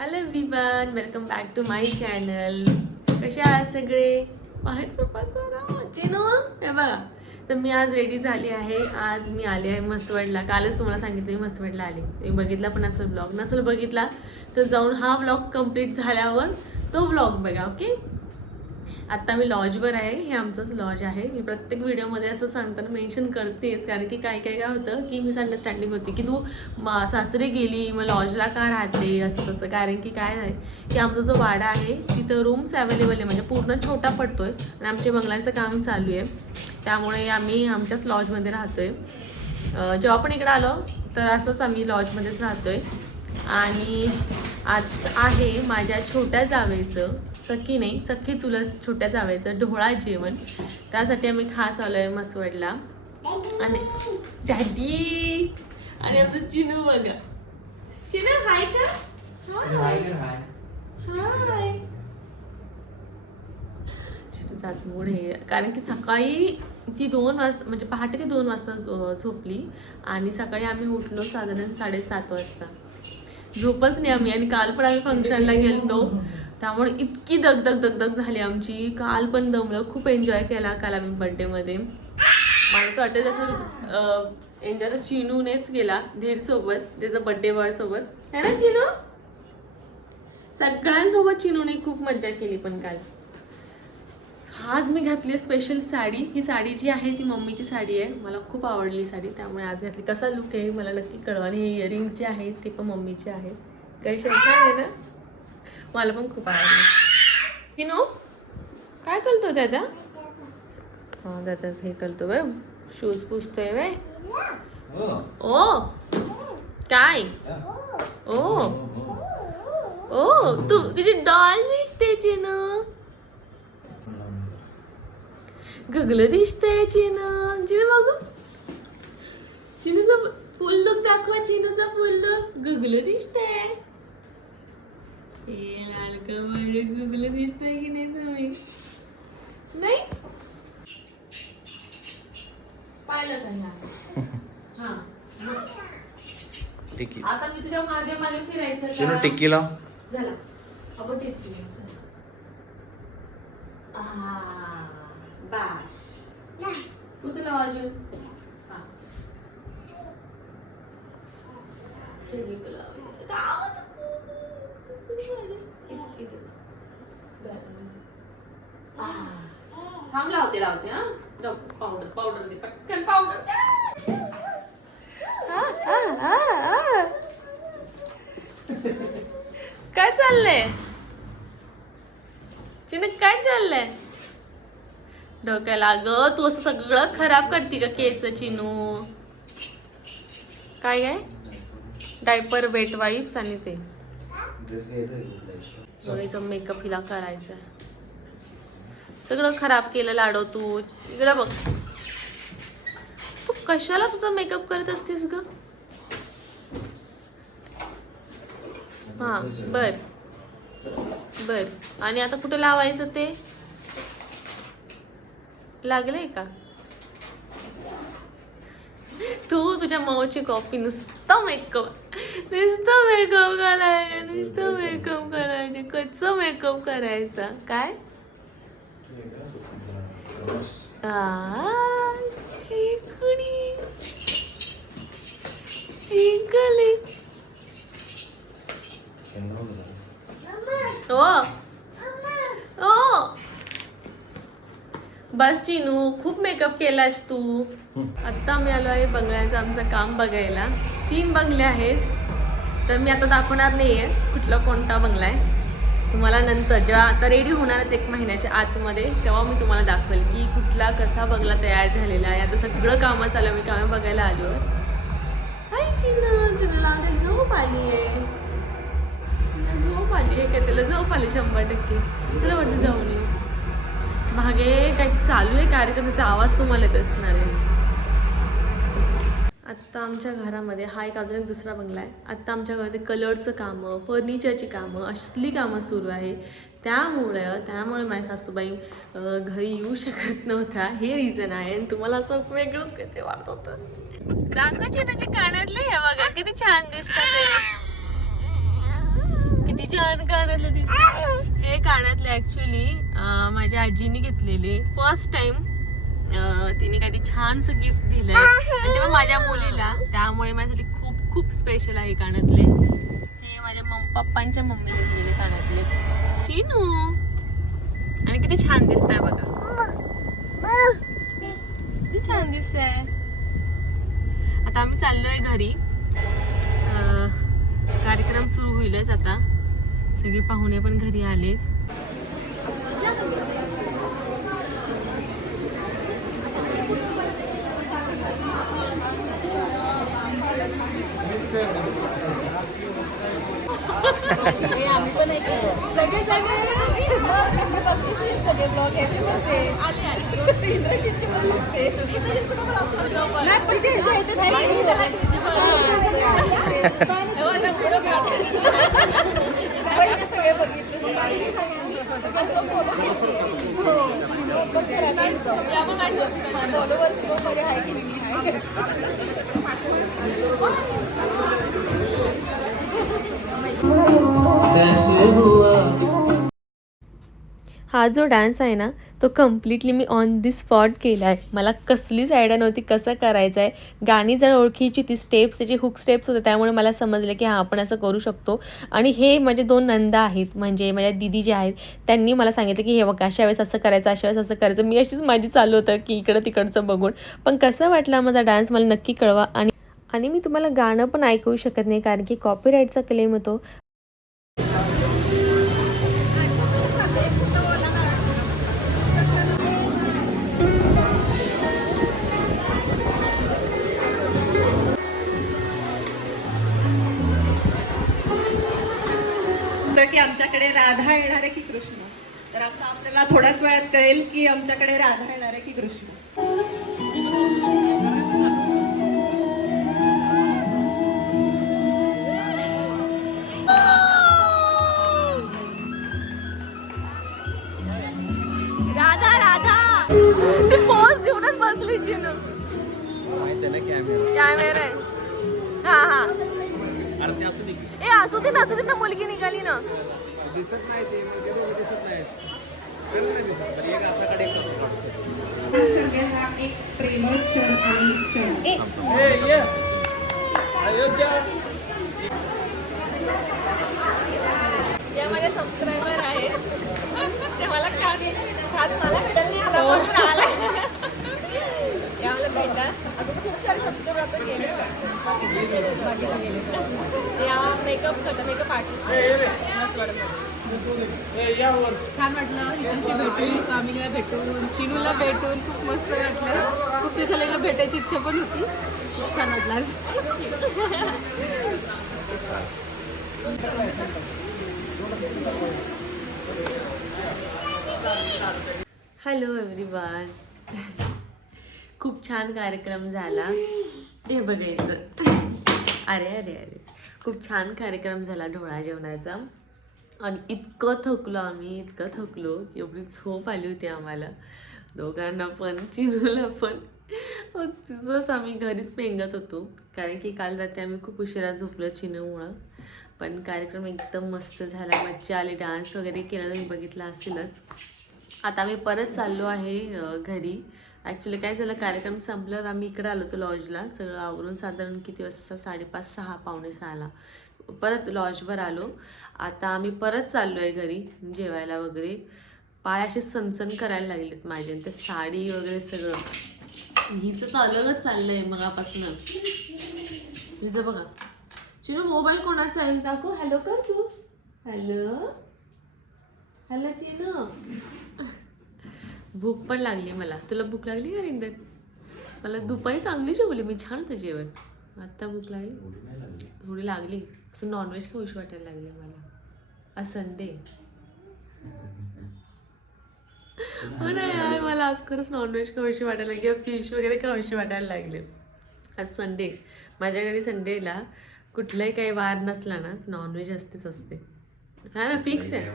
Hello everyone, welcome back to my channel. कसे आहात सगळे? बाहेरचं पसारा चिनू हे बघा. तर मी आज रेडी झाली आहे. आज मी आले आहे म्हसवडला. कालच तुम्हाला सांगितलं मी म्हसवडला आले. मी बघितला पण असेल ब्लॉग, नसेल बघितला तर जाऊन हा ब्लॉग कंप्लीट झाल्यावर तो ब्लॉग बघा. ओके, आता मी लॉजवर आहे. हे आमचंच लॉज आहे. मी प्रत्येक व्हिडिओमध्ये असं सांगताना मेन्शन करतेच, कारण की काय होतं की मिसअंडरस्टँडिंग होती की तू सासरे गेली मग लॉजला का राहते असं तसं. कारण की काय आहे की आमचा जो वाडा आहे तिथं रूम्स अवेलेबल आहे, म्हणजे पूर्ण छोटा पडतोय आणि आमच्या बंगल्यांचं काम चालू आहे. त्यामुळे आम्ही आमच्याच लॉजमध्ये राहतोय. जेव्हा पण इकडं आलो तर असंच आम्ही लॉजमध्येच राहतोय. आणि आज आहे माझ्या छोट्या जावेचं, सख्खी नाही सख्खी चुलत छोट्या जावेचं ढोळा जेवण. त्यासाठी आम्ही खास आलो आहे म्हसवडला. आणि डॅडी आणि आमचं चिनू बघा. चिनू हाय का? हाय. चिनूचाच मूड आहे, कारण की सकाळी ती 2 वाजता, म्हणजे पहाटे ती 2 वाजता झोपली आणि सकाळी आम्ही उठलो साधारण 7:30 वाजता. झोपच नाही आम्ही. आणि काल पण आम्ही फंक्शनला गेलतो, त्यामुळे इतकी दगदग झाली आमची. काल पण दमलो, खूप एन्जॉय केला काल आम्ही बड्डेमध्ये. मला तर वाटतं जसं एन्जॉय तर चिनूनेच केला धीरसोबत, त्याचा बड्डे बॉय सोबत है ना चिनू. सगळ्यांसोबत चिनूने खूप मजा केली. पण काल आज मी घातली स्पेशल साडी. ही साडी जी आहे ती मम्मीची साडी आहे. मला खूप आवडली साडी, त्यामुळे आज घातली. कसा लुक आहे मला नक्की कळवा. आणि हे इयरिंग्स जे आहेत ते पण मम्मीचे आहेत. काही शंका आहे ना, मला पण खूप आवडली. चिनू काय करतो दादा? हा दादा हे करतो बाय, शूज पुसतोय बाय. ओ काय ओ ओ तू तुझी डॉल दिसते चिनू. गगलं दिसतंय चिनू. चिनू बघू, चिनूचा फुल लुक दाखवा. चिनूचा फुल लुक गगलं दिसतंय. हे लाडका माझे गगलं दिसतंय की नाही तुम्ही? नाही पाहिलं का? हा टिकी आता मी तुझ्या मागे मागे फिरायचं चिनू का? टिकी लाव. झाला आपण टिकी. बाश कुठे लावा अजून? हा चल इकडे लाव. थांब लावते हा. पावडर दे पटकन, पावडर. काय चाललंय चिनू, काय चाललंय डोक्याला? ग तू असं सगळं खराब करते का केस चिनू? काय डायपर, वेट वाईप्स आणि ते मेकअप हिला करायचा आहे. सगळं खराब केलं लाडो तू. इकडे बघ, तू कशाला तुझा मेकअप करत असतेस ग? हा बर बर. आणि आता कुठे लावायचं ते लागलंय का? तू तुझ्या मावची कॉपी. नुसतं मेकअप घालायचं, नुसतं मेकअप करायचे. कच्चा मेकअप करायचा काय? चिकणी चिकली. ओ बस चिनू, खूप मेकअप केलास तू. आत्ता मी आलो आहे बंगल्याचं आमचं काम बघायला. 3 बंगले आहेत, तर मी आता दाखवणार नाहीये कुठला कोणता बंगला आहे. तुम्हाला नंतर जेव्हा आता रेडी होणारच 1 महिन्याच्या आतमध्ये, तेव्हा मी तुम्हाला दाखवेल की कुठला कसा बंगला तयार झालेला आहे. आता सगळं कामं चालू, मी कामं बघायला आलो आहे. हाय चिनू. चिनूला आमच्या झोप आली आहे. झोप आली आहे का? त्याला झोप आली 100%. चला वाटतं जाऊन येऊ. मागे काही चालू आहे कार्यक्रमाचा आवाज तुम्हाला येत असणार आहे. आत्ता आमच्या घरामध्ये हा अजून एक दुसरा बंगला आहे. आत्ता आमच्या घरामध्ये कलरचं कामं, फर्निचरची कामं, असली कामं सुरू आहे. त्यामुळे माझ्या सासूबाई घरी येऊ शकत नव्हता. हे रिझन आहे. आणि तुम्हाला असं वेगळंच काही ते वाटत होतं. दाखव चिनाचे कानातले हे बघा किती छान दिसतात. किती छान कानातले दिसत. हे कानातले ऍक्च्युली माझ्या आजीने घेतलेले फर्स्ट टाइम. तिने काहीतरी छानसं गिफ्ट दिलंय आणि तेव्हा माझ्या मुलीला, त्यामुळे माझ्यासाठी खूप खूप स्पेशल आहे कानातले. हे माझ्या पप्पांच्या मम्मीने दिलेले कानातले. चिनू आणि किती छान दिसतंय बघा, किती छान दिसतंय. आता आम्ही चाललोय घरी. कार्यक्रम सुरू होईलच आता. सगळे पाहुणे पण घरी आलेत. आम्ही पण सगळे सगळे ब्लॉग हा जो डान्स आहे ना तो completely me on the spot केला आहे. मला कसलीच आयडिया नव्हती कसं करायचं आहे. गाणी जर ओळखीची ती स्टेप्स, त्याची हुक स्टेप्स होते, त्यामुळे मला समजलं की हां आपण असं करू शकतो. आणि हे माझे 2 नंदा आहेत, म्हणजे माझ्या दीदी जे आहेत, त्यांनी मला सांगितलं की हे बघा अशा वेळेस असं करायचं, अशा वेळेस असं करायचं. मी अशीच माझी चालू होतं की इकडं तिकडचं बघून. पण कसं वाटला माझा डान्स मला नक्की कळवा. आणि मी तुम्हाला गाणं पण ऐकवू शकत नाही कारण की कॉपीराईटचा क्लेम होतो. की आमच्याकडे राधा येणार आहे की कृष्ण. तर आता आपल्याला थोड्याच वेळात कळेल की आमच्याकडे राधा येणार आहे की कृष्ण. राधा राधा ती पोज देऊनच बसली चिनू. कॅमेरा आहे. हा हा ए असू दे ना मुलगी निघाली ना. दिसत नाही ते दिसत नाही. एक असा कडे हा एक प्रेमळ क्षण आणि क्षण. या माझे सबस्क्रायबर आहे ते मला खास मला भेटायला नाही आला पण आला. या मला भेटला. अजून खूप सारे सबस्क्रायबर आता गेले बाकीचे गेले. या मेकअप आर्टिस्ट छान वाटलं हिच्याशी भेटून, स्वामीला भेटून, चिनूला भेटून खूप मस्त वाटलं. खूप दिवसाला भेटायची इच्छा पण होती. खूप छान वाटलं आज. Hello everyone. खूप छान कार्यक्रम झाला. हे बघायचं. अरे खूप छान कार्यक्रम झाला ढोळा जेवणाचा. आणि इतकं थकलो की एवढी झोप आली होती आम्हाला दोघांना पण, चिनूला पण. तिथंच आम्ही घरीच पेंगत होतो कारण की काल रात्री आम्ही खूप उशिरा झोपलो चिनूमुळं. पण कार्यक्रम एकदम मस्त झाला, मज्जा आली. डान्स वगैरे केला तुम्ही बघितला असेलच. आता आम्ही परत चाललो आहे घरी. ॲक्च्युली काय झालं, कार्यक्रम संपल्यावर आम्ही इकडे आलो होतो लॉजला. सगळं आवरून साधारण किती वाजता, 5:30-6, 5:45ला परत लॉजवर आलो. आता आम्ही परत चाललो आहे घरी जेवायला वगैरे. पाय असे सनसन करायला लागलेत माझे, आणि ते साडी वगैरे सगळं. हिचं तर अलगच चाललं आहे मगापासून. हिचं बघा. चिनू मोबाईल कोणाचा आहे दाखव. हॅलो कर तू. हॅलो चिनू. भूक पण लागली मला. तुला भूक लागली का रिंदर? मला दुपारी चांगली जेवली मी, छान होतं जेवण. आत्ता भूक लागली, थोडी लागली. असं नॉनव्हेज खाऊशी वाटायला लागले मला. आज संडे हो ना यार, मला आज खरंच नॉनव्हेज खाऊशी वाटायला किंवा फिश वगैरे खाऊशी वाटायला लागले. आज संडे. माझ्या घरी संडेला कुठलाही काही वार नसला ना नॉनव्हेज असते. हा ना, फिक्स आहे.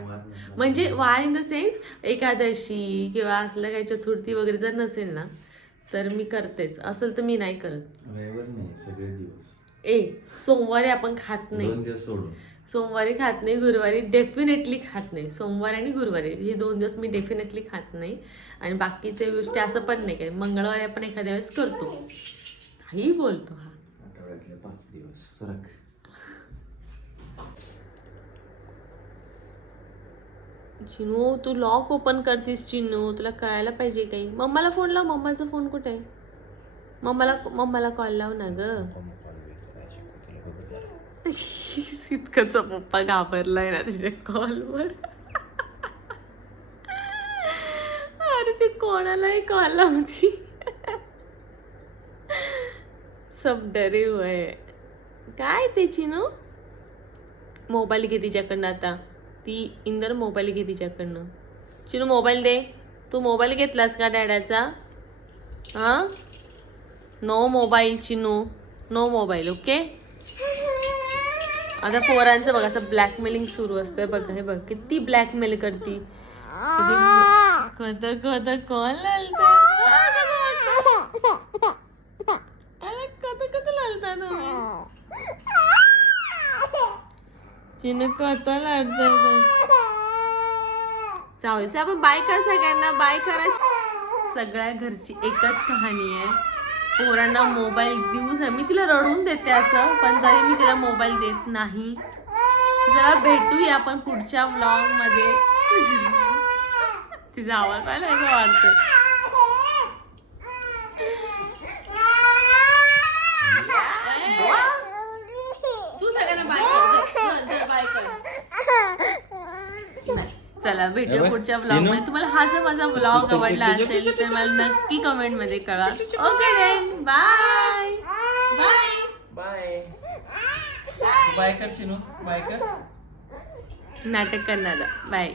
म्हणजे वार इन द सेन्स एकादशी किंवा असलं काही चतुर्थी वगैरे जर नसेल ना तर मी करतेच. असेल तर मी नाही करत. रविवार नाही, सगळे दिवस. सोमवारी आपण खात नाही. 2 दिवस सोडून. सोमवारी खात नाही, गुरुवारी डेफिनेटली खात नाही. सोमवार आणि गुरुवारी हे 2 दिवस मी डेफिनेटली खात नाही. आणि बाकीच्या गोष्टी असं पण नाही काय, मंगळवारी आपण एखाद्या वेळेस करतो. काही बोलतो हा. आठवड्यातले 5 दिवस सरक. चिनू तू लॉक ओपन करतीस चिनू, तुला कळायला पाहिजे काही. मम्माला फोन लाव. मम्माचा फोन कुठे आहे? मम्माला कॉल लाव ना ग. इतकंच पप्पा घाबरलाय ना तुझ्या कॉलवर. अरे ते कोणालाही कॉल लावती. सब डरे हुए. काय ते चिनू? मोबाईल घे तिच्याकडनं आता. ती इंदर मोबाईल घे तिच्याकडनं. चिनू मोबाईल दे. तू मोबाईल घेतलास का डॅडाचा? हां, no mobile Chinu, no mobile. Okay. आता पोरांचं बघ असं ब्लॅकमेलिंग सुरू असतं. बघ हे बघ किती ब्लॅकमेल करती. कधी कॉल कधी लालता तुम्ही चिनू कथा लाडताय. जाऊचं आपण बाय कर सगळ्यांना. बाय करायची. सगळ्या घरची एकच कहाणी आहे. पोरांना मोबाईल देऊच. मी तिला रडवून देते असं, पण तरी मी तिला मोबाईल देत नाही. जरा भेटूया आपण पुढच्या व्लॉग मध्ये. तिचा आवाज आला असं वाटतं. तू सगळ्यांना बाय कर. बाय कर. चला भेटूया पुढच्या ब्लॉग मध्ये. तुम्हाला हा जर माझा ब्लॉग आवडला असेल तर मला नक्की कमेंट मध्ये कळवा. Okay then bye bye bye bye कर चिनू, बाय कर. नाटक करणार. बाय.